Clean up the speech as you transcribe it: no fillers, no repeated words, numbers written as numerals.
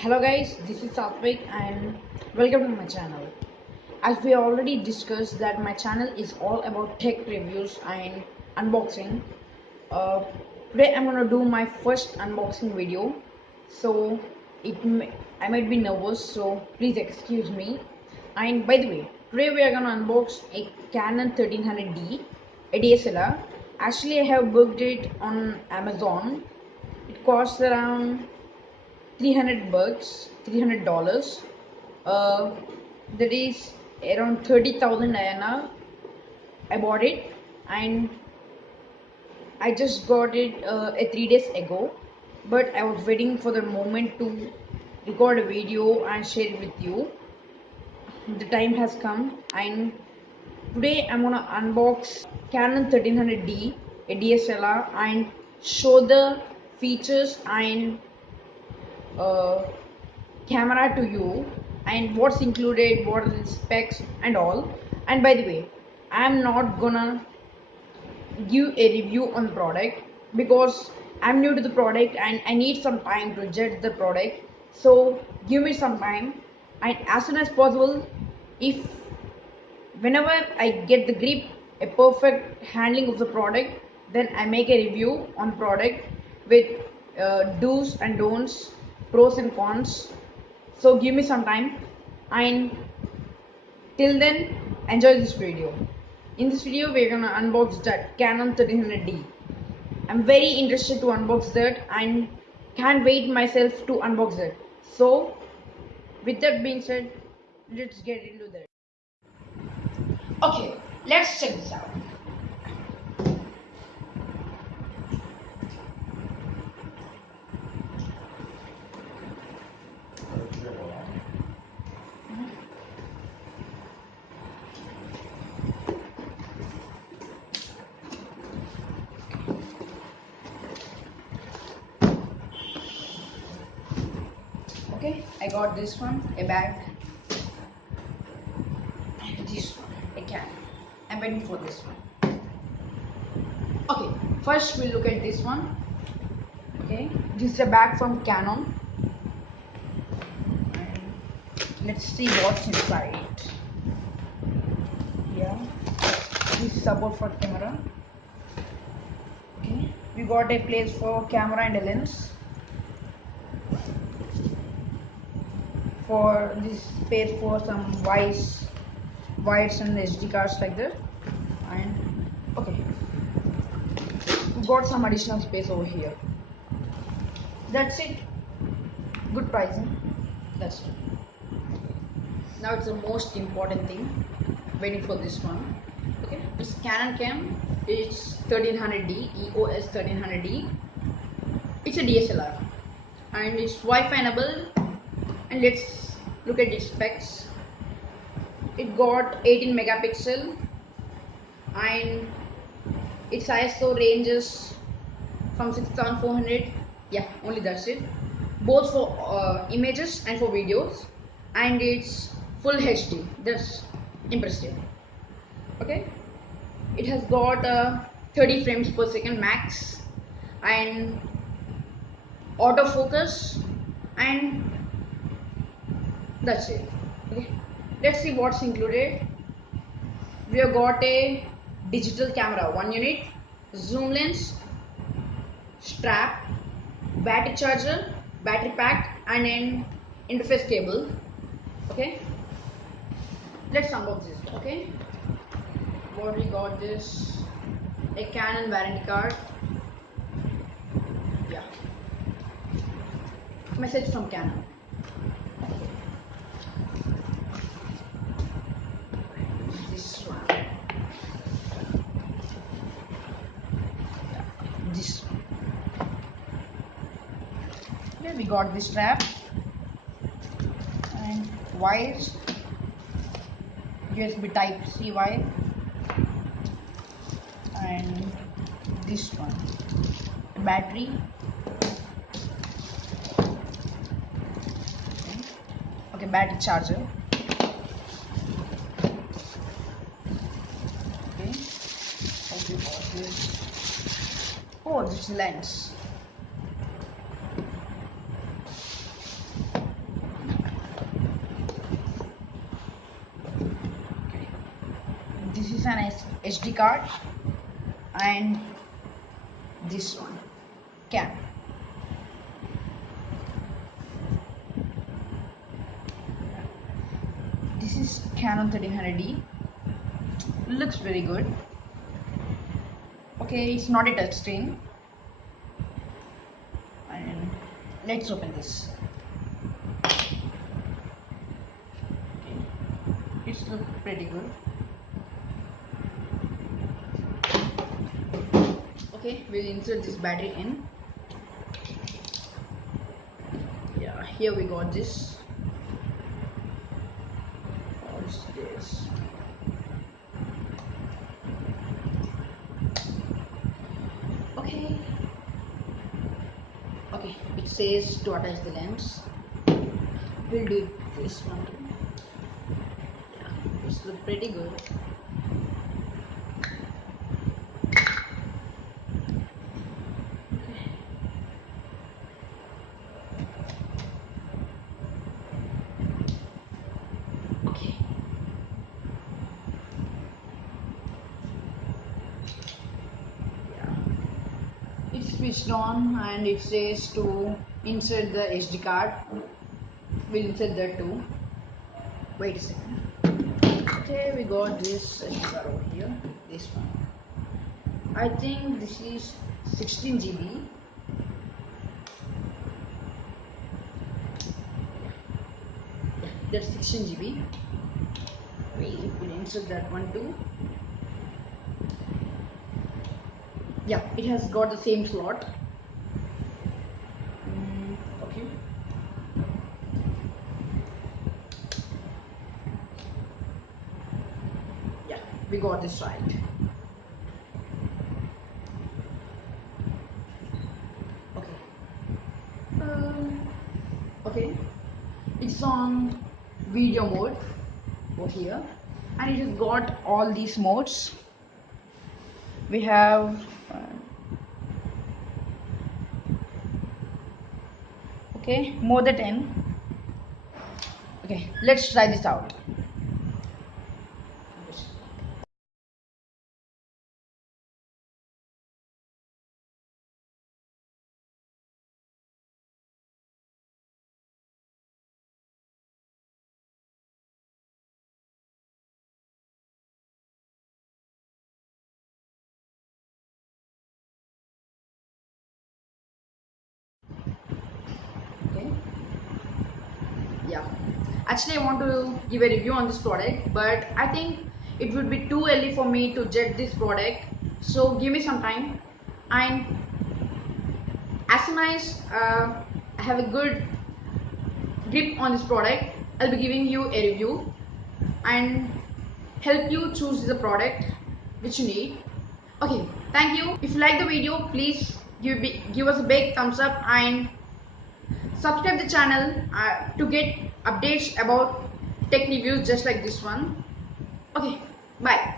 Hello guys, this is Satvik and welcome to my channel. As we already discussed that my channel is all about tech reviews and unboxing. Uh, Today I'm gonna do my first unboxing video, so I might be nervous, so please excuse me. And by the way, today we are gonna unbox a Canon 1300D, a DSLR. Actually, I have booked it on Amazon. It costs around $300, $300. uh, that is around 30,000 INR. I bought it and I just got it 3 days ago, but I was waiting for the moment to record a video and share it with you. The time has come and today I'm gonna unbox Canon 1300D, a DSLR, and show the features and uh, camera to you and what's included, what are the specs and all. And by the way, I'm not gonna give a review on the product because I'm new to the product and I need some time to judge the product. So give me some time, and as soon as possible, if whenever I get the grip, a perfect handling of the product, then I make a review on product with do's and don'ts, pros and cons. So give me some time, and till then enjoy this video. In this video we're gonna unbox that Canon 1300D. I'm very interested to unbox that and can't wait myself to unbox it. So with that being said, let's get into that. Okay, let's check this out. Okay, I got this one, a bag, and this one, a can. I'm waiting for this one. Okay, first we'll look at this one. Okay, this is a bag from Canon. And let's see what's inside. Yeah, this is support for camera. Okay, we got a place for camera and a lens. For this space for some wires and SD cards like that. And okay, we got some additional space over here. That's it. Good pricing. That's it. Now it's the most important thing. Waiting for this one. Okay, it's Canon cam. It's 1300D, EOS 1300D. It's a DSLR and it's Wi-Fi enabled. And let's look at its specs. It got 18 megapixel and its ISO ranges from 6400. Yeah, only that's it. Both for images and for videos, and it's full HD. That's impressive. Okay, it has got 30 frames per second max and autofocus, and that's it. Okay, let's see what's included. We have got a digital camera 1 unit, zoom lens, strap, battery charger, battery pack, and an interface cable. Okay, let's unbox this. Okay, what we got this, a Canon warranty card. Yeah, message from Canon. This one, this one. Okay, we got this strap and wires, USB type C wire, and this one, battery. Okay, battery charger. Okay, hope you got this. Oh, this lens. an SD card, and this one CAN. This is Canon 1300D. Looks very good. Okay, it's not a touch screen. And let's open this. Okay, it's look pretty good. Okay, we'll insert this battery in. Yeah, here we got this. What's this? Okay. Okay, it says to attach the lens. We'll do this one too. Yeah, this looks pretty good. Okay. It's switched on and it says to insert the SD card. We'll insert that too. Wait a second. Okay, we got this SD card over here. This one. I think this is 16 GB. Yeah, that's 16 GB. We'll insert that one too. Yeah, it has got the same slot. Okay. Yeah, we got this right. Okay. Okay. It's on video mode over here, and it has got all these modes. We have okay, more than 10. Okay, let's try this out. Okay. Yeah, actually I want to give a review on this product, but I think it would be too early for me to judge this product, so give me some time, and as soon as I have a good grip on this product, I'll be giving you a review and help you choose the product which you need. Okay, thank you. If you like the video, please give us a big thumbs up and subscribe the channel to get updates about tech reviews just like this one. Okay, bye.